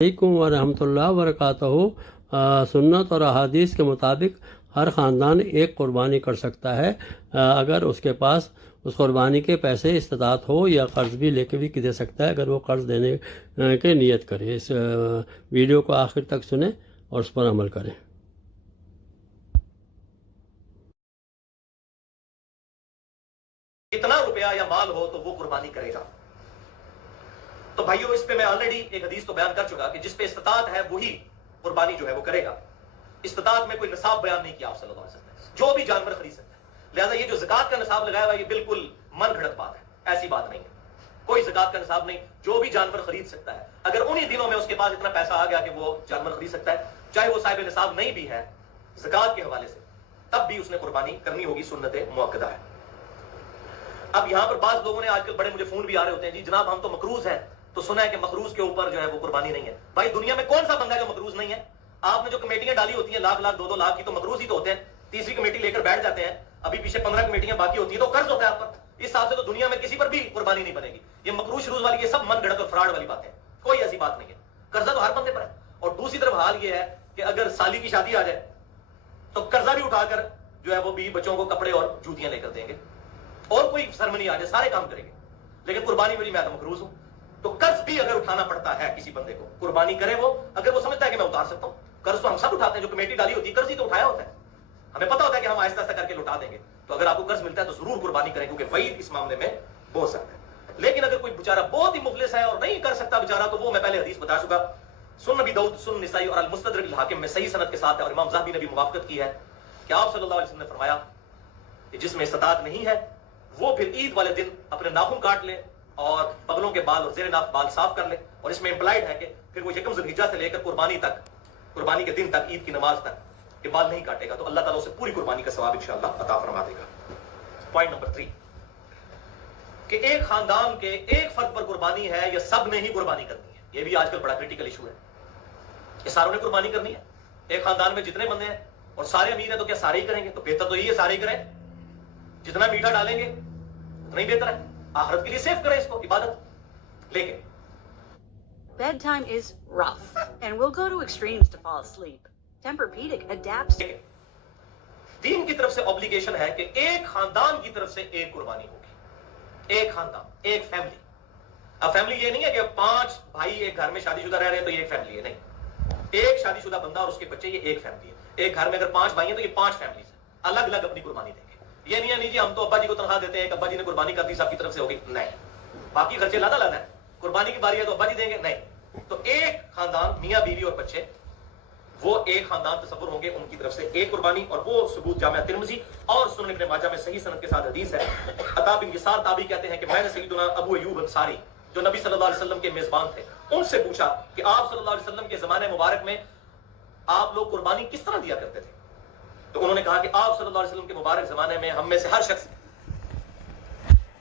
علیکم ورحمۃ اللہ وبرکاتہ۔ سنت اور احادیث کے مطابق ہر خاندان ایک قربانی کر سکتا ہے اگر اس کے پاس اس قربانی کے پیسے استطاعت ہو، یا قرض بھی لے کے بھی دے سکتا ہے اگر وہ قرض دینے کے نیت کرے۔ اس ویڈیو کو آخر تک سنیں اور اس پر عمل کریں۔ اتنا روپیہ یا مال ہو تو وہ قربانی کرے گا۔ تو بھائیو، اس پہ میں آلریڈی ایک حدیث تو بیان کر چکا کہ جس پہ استطاعت ہے وہی قربانی جو ہے وہ کرے گا۔ استطاعت میں کوئی نصاب بیان نہیں کیا آپ صلی اللہ علیہ وسلم نے، جو بھی جانور خرید سکتا ہے۔ لہذا یہ جو زکوٰۃ کا نصاب لگایا ہوا ہے یہ بالکل من گھڑت بات ہے، ایسی بات نہیں ہے۔ کوئی زکوٰۃ کا نصاب نہیں، جو بھی جانور خرید سکتا ہے۔ اگر انہی دنوں میں اس کے پاس اتنا پیسہ آ گیا کہ وہ جانور خرید سکتا ہے، چاہے وہ صاحب نصاب نہیں بھی ہے زکوٰۃ کے حوالے سے، تب بھی اس نے قربانی کرنی ہوگی، سنت مؤکدہ ہے۔ اب یہاں پر بعض لوگوں نے آج کل بڑے مجھے فون بھی آ رہے ہوتے ہیں، جی جناب ہم تو مقروض ہیں، تو سنا ہے کہ مقروض کے اوپر جو ہے وہ قربانی نہیں ہے۔ بھائی دنیا میں کون سا بندہ جو مقروض نہیں ہے؟ آپ نے جو کمیٹیاں ڈالی ہوتی ہیں لاکھ لاکھ 2-2 لاکھ کی، تو مقروض ہی تو ہوتے ہیں۔ تیسری کمیٹی لے کر بیٹھ جاتے ہیں، ابھی پیچھے 15 کمیٹیاں باقی ہوتی ہیں تو قرض ہوتا ہے آپ پر۔ اس حساب سے تو دنیا میں کسی پر بھی قربانی نہیں بنے گی۔ یہ مقروض شروع والی یہ سب من گھڑت اور فراڈ والی باتیں، کوئی ایسی بات نہیں ہے۔ قرضہ تو ہر بندے پر ہے۔ اور دوسری طرف حال یہ ہے کہ اگر سالی کی شادی آ جائے تو قرضہ بھی اٹھا کر جو ہے وہ بیوی بچوں کو کپڑے اور جوتیاں لے کر دیں گے، اور کوئی سرمنی آ جائے سارے کام کریں گے، لیکن قربانی میری میں تو مقروض ہوں۔ تو قرض بھی اگر اٹھانا پڑتا ہے کسی بندے کو، قربانی کرے وہ، اگر وہ سمجھتا ہے کہ میں اتار سکتا ہوں۔ قرض تو ہم سب اٹھاتے ہیں، جو کمیٹی ڈالی ہوتی ہے قرض ہی تو اٹھایا ہوتا ہے، ہمیں پتا ہوتا ہے کہ ہم آہستہ آہستہ کر کے لوٹا دیں گے۔ تو اگر آپ کو قرض ملتا ہے تو ضرور قربانی کریں، کیونکہ وعید اس معاملے میں بہت سخت ہے۔ لیکن اگر کوئی بیچارہ بہت ہی مفلس ہے اور نہیں کر سکتا بیچارہ، تو وہ میں پہلے حدیث بتا چکا، سنن ابی داؤد، سنن نسائی اور المستدرک الحاکم میں صحیح سند کے ساتھ ہے، اور امام ذہبی نے بھی موافقت کی ہے کہ آپ صلی اللہ علیہ وسلم نے فرمایا کہ جس میں استطاعت نہیں ہے وہ پھر عید والے دن اپنے ناخن کاٹ لے اور بغلوں کے بال اور زیر ناف بال صاف کر لے۔ اور اس میں امپلائڈ ہے کہ پھر وہ یکم ذی الحجہ سے لے کر قربانی تک، قربانی کے دن تک، عید کی نماز تک کہ بال نہیں کاٹے گا، تو اللہ تعالیٰ اسے پوری قربانی کا ثواب انشاءاللہ عطا فرما دے گا۔ پوائنٹ نمبر 3 کہ ایک خاندان کے ایک فرد پر قربانی ہے یا سب نے ہی قربانی کرنی ہے، یہ بھی آج کل بڑا کریٹیکل ایشو ہے کہ ساروں نے قربانی کرنی ہے۔ ایک خاندان میں جتنے بندے ہیں اور سارے امیر ہیں تو کیا سارے ہی کریں گے؟ تو بہتر تو یہ ہے سارے ہی کریں، جتنا میٹھا ڈالیں گے اتنا ہی بہتر ہے، آخرت کے لیے سیف کریں اس کو، عبادت۔ لیکن Bedtime is rough, and we'll go to extremes to fall asleep. Tempur-Pedic adapts. دین کی طرف سے obligation ہے کہ ایک خاندان کی طرف سے ایک قربانی ہوگی، ایک خاندان، ایک فیملی۔ اب فیملی یہ نہیں ہے کہ 5 بھائی ایک گھر میں شادی شدہ رہ رہے ہیں تو یہ ایک فیملی ہے، نہیں، ایک شادی شدہ بندہ اور اس کے بچے، یہ ایک فیملی ہے۔ ایک گھر میں اگر 5 بھائی ہیں تو یہ 5 فیملیز ہیں، الگ الگ اپنی قربانی دیں گے۔ یہ نہیں ہے نہیں جی ہم تو ابا جی کو تنخواہ دیتے ہیں، ابا جی نے قربانی کر دی سب کی طرف سے ہوگی، نہیں، باقی خرچے لادا لادا ہے، قربانی کی باری ہے تو ابا جی دیں گے، نہیں۔ تو ایک خاندان، میاں بیوی اور بچے، وہ ایک خاندان تصور ہوں گے، ان کی طرف سے ایک قربانی، اور وہ ثبوت جامعہ ترمذی اور سنن ابن ماجہ میں صحیح سند کے ساتھ حدیث ہے۔ عطا بن یسار تابعی کہتے ہیں کہ میں نے سیدنا ابو ایوب انصاری جو نبی صلی اللہ علیہ وسلم کے میزبان تھے ان سے پوچھا کہ آپ صلی اللہ علیہ وسلم کے زمانے مبارک میں آپ لوگ قربانی کس طرح دیا کرتے تھے؟ تو انہوں نے کہا کہ آپ صلی اللہ علیہ وسلم کے مبارک زمانے میں ہم میں سے ہر شخص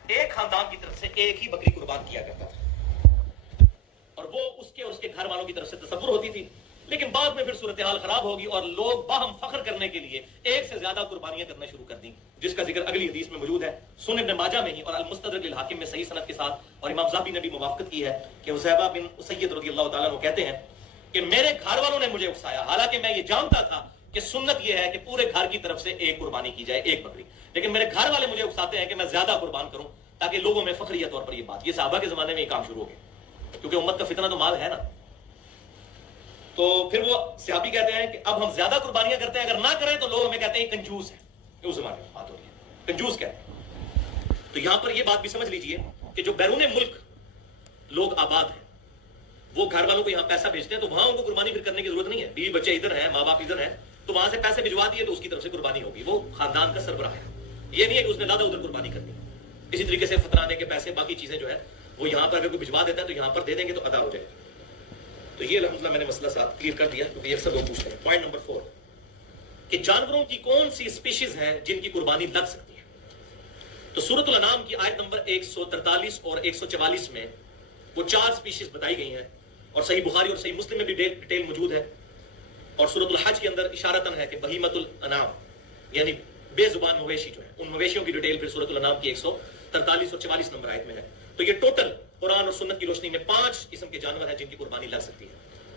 ایک خاندان کی طرف سے ایک ہی بکری قربان کیا کرتا تھا، اور وہ اس کے اور اس کے گھر والوں کی طرف سے تصور ہوتی تھی۔ لیکن بعد میں پھر صورتحال خراب ہوگی اور لوگ باہم فخر کرنے کے لیے ایک سے زیادہ قربانیاں کرنا شروع کر دیں، جس کا ذکر اگلی حدیث میں موجود ہے، سنن ابن ماجہ میں ہی اور المستدرک للحاکم میں صحیح سند کے ساتھ، اور امام ذہبی نے بھی موافقت کی ہے کہ حذیفہ بن اسید رضی اللہ تعالیٰ عنہ کہتے ہیں کہ میرے گھر والوں نے مجھے اکسایا، حالانکہ میں یہ جانتا تھا کہ سنت یہ ہے کہ پورے گھر کی طرف سے ایک قربانی کی جائے، ایک بکری، لیکن میرے گھر والے مجھے اکساتے ہیں کہ میں زیادہ قربان کروں تاکہ لوگوں میں فخریہ طور پر یہ بات، یہ صحابہ کے زمانے میں یہ کام شروع ہو گیا، کیونکہ امت کا فتنہ تو مال ہے نا۔ تو پھر وہ صحابی کہتے ہیں کہ اب ہم زیادہ قربانیاں کرتے ہیں، اگر نہ کریں تو لوگ ہمیں کہتے ہیں کنجوس ہے، اس زمانے میں بات ہو رہی ہے، کنجوس کہتے ہیں۔ تو یہاں پر یہ بات بھی سمجھ لیجئے کہ جو بیرون ملک لوگ آباد ہیں، وہ گھر والوں کو یہاں پیسہ بھیجتے ہیں، تو وہاں ان کو قربانی پھر کرنے کی ضرورت نہیں ہے، بیوی بچے ادھر ہیں، ماں باپ ادھر ہیں، تو وہاں سے پیسے بھجوا دیے تو اس کی طرف سے قربانی ہوگی، وہ خاندان کا سربراہ ہے، یہ نہیں ہے کہ اس نے زیادہ ادھر قربانی کرنی۔ اسی طریقے سے فطرانے کے پیسے، باقی چیزیں جو ہے وہ یہاں پر اگر کوئی بھجوا دیتا ہے تو یہاں پر دے دیں گے تو ادا ہو جائے گا۔ تو یہ الحمدللہ میں نے مسئلہ ساتھ کلیئر کر دیا، کیونکہ یہ اکثر لوگ پوچھتے ہیں۔ پوائنٹ نمبر 4 کہ جانوروں کی کون سی اسپیشیز ہیں جن کی قربانی لگ سکتی ہے؟ تو سورۃ الانعام کی آیت نمبر 143 اور 144 میں وہ 4 اسپیشیز بتائی گئی ہیں، اور صحیح بخاری اور صحیح مسلم میں بھی ڈیٹیل موجود ہے، اور سورۃ الحج کے اندر اشارتاً ہے کہ بہیمۃ الانعام یعنی بے زبان مویشی جو ہے، ان مویشیوں کی ڈیٹیل پھر سورۃ الانعام کی 143 اور 44 نمبر آیت میں ہے۔ تو یہ ٹوٹل قرآن اور سنت کی روشنی میں 5 قسم کے جانور ہیں جن کی قربانی لگ سکتی ہے۔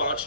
5